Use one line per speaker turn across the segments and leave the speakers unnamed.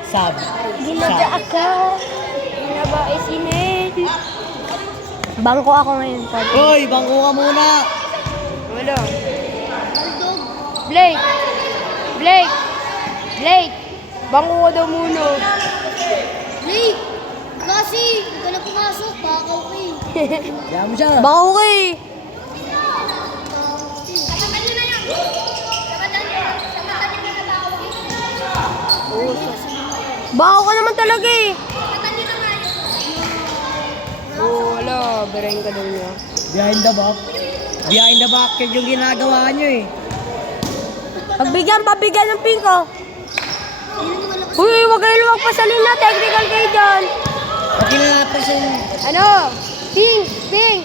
Sab.
Ginaga ako. Ginaba ay sinel. Bangko ako ngayon.
Hoy, bangko ka muna.
Wala. Blake! Blake! Blake! Bangko ka daw muna.
Blake! Kasi, hindi ka na pumasok. Baka okay.
Diyan mo siya.
Bangko ka eh.
Sabatan nyo na yan. Sabatan nyo na tawag.
Bangko ka naman talaga eh.
Sabatan nyo na nga yun.
Oo, wala. Berayin ka daw niya.
Behind the back. Behind the back yung ginagawa nyo eh.
Pabigyan ng pinko. Uy, wag kayo magpasalin na. Technical kayo dyan.
Pati na natin siya.
Ano? Pink! Pink!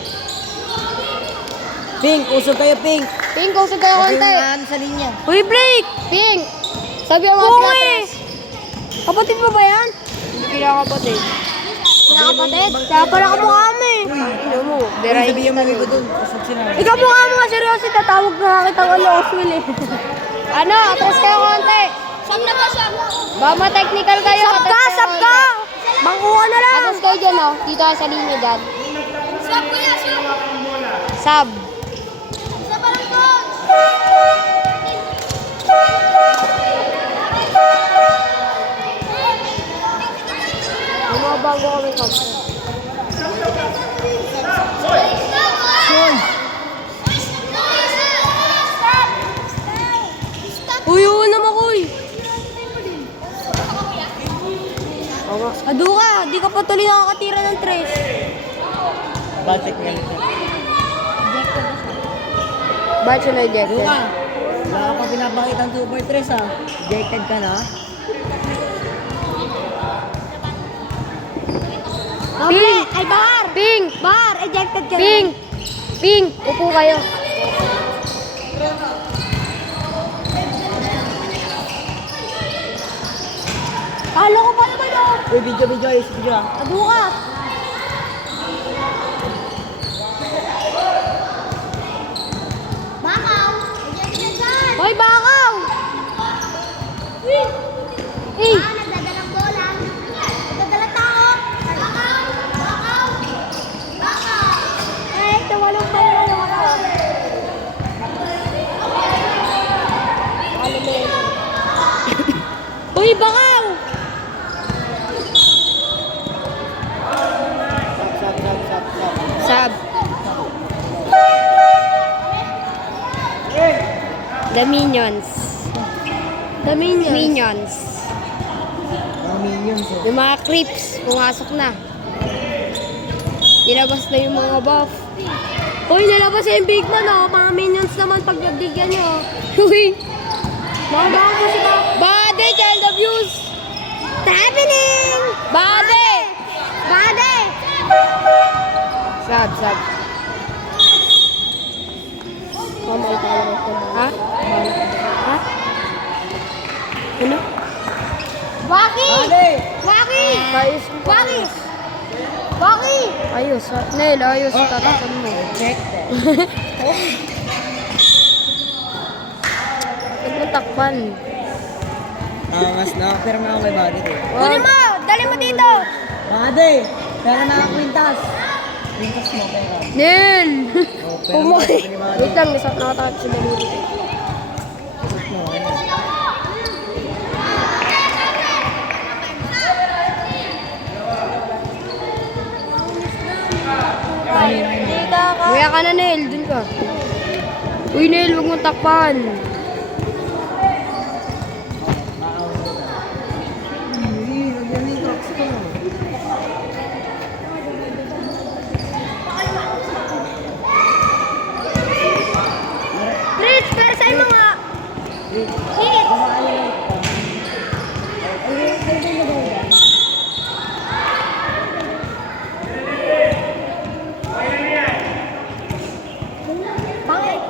Pink, usog kayo Pink.
Pink, kung saan kayo
Okay,
konti.
ano sa linya.
Uy, Blake! Pink! Sabi ang mga pinatras. Kapatid mo ba yan? Hindi kinakapatid. Kinakapatid? Kaya pala kamukha mo eh. Ano mo? Beray.
Sabihin mo iba dun. Usog sila.
Ikaw mukha mo nga seryoso. Tatawag na kita ng Oswil eh. Ano? Atras kayo konti.
Saan na ba siya?
Ba, ma-technical kayo.
Sab ka,
atras kayo
sab ka!
konti. Bangkuha na lang. Atras kayo dyan oh. Dito ka sa linya dyan.
Swap ko yan, swap.
Sab.
Sa parang coach.
May mga bago kami kapsa. Uy, oo naman ko eh. Ado ka, di ka pa tuloy nakakatira ng tres.
Batik na ito.
Ba't siya na-ejected?
Luka, wala ka pa pinapakita ng 2.3 ah. Ejected ka na.
Pink!
Ay, bar!
Pink!
Bar! Ejected ka
Pink! Pink! Upo kayo.
Kala ko pa naman oh!
Uy, video ayos, video ah.
Ado ka! Bakaw! Ejected dyan!
Hoy, bakaw!
Eh!
Eh!
Nagdadalang bola! Nagdadalang tao! Bakaw! Bakaw! Bakaw!
Eh, tawalong pa yun. Uy, bakaw!
Sab.
Sab. The Minions.
The Minions.
Minions.
Mga minions eh.
Yung mga creeps, pumasok na. Ilabas na yung mga buff. Uy, nilabas yung Big Man oh. Mga Minions naman pag nabigyan nyo. Uy! Mga bago sila. Bade, child abuse!
Traveling!
Bade!
Bade!
Sab, sab. Mama, italabas ko ba? Ha? Ha? Ano?
Waki!
Bale!
Waki!
Ayos.
Waki! Waki!
Ayos. Nel, ayos. Tatakon mo.
Ejected.
Huwag mo takpan.
Mas nakapirma ako kay Buddy ko.
Kunin mo! Dali mo dito!
Buddy! Pera na ang kwintas. Kwintas mo, pera.
Nel!
Oh, pera mo,
Umay.
pera ni Buddy.
Wait lang, nakatakot si Daliri.
No, ano.
Kuya ka na, Nel. Dun ka. Uy, Nel, huwag mo takpan.
Rich, para sa'yo mga... Hit! Bakit?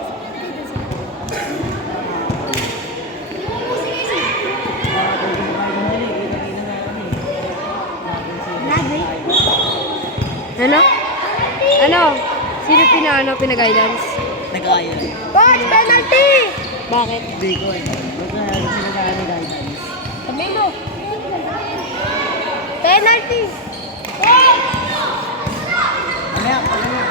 Ano? Ano? Sino pinag-guidance?
Nag-aaya.
Coach, penalty!
Bakit?
Hindi ko eh. Huwag na sila guidance.
Sabihin mo.
penalty.
Mamaya, mamaya.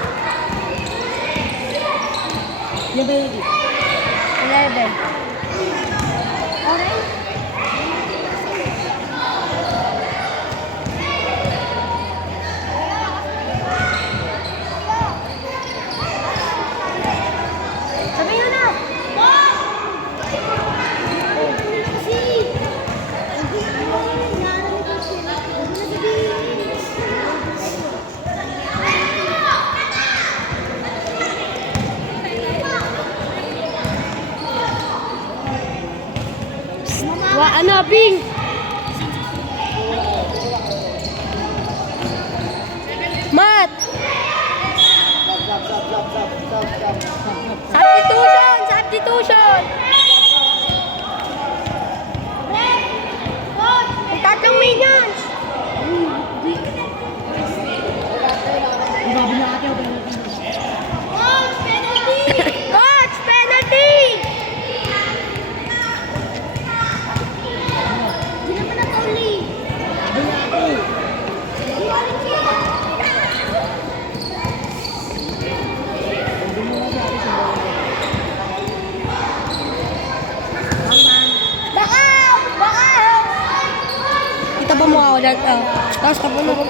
Yan ba yun?
11. Okay? Sabihin na! Ano, Ping? Mat! Substitution! Substitution! Tatlong minions!
Grabe na ate, okay na.
Coach! Penalty! Kita ba mo ako dyan? Tapos tapos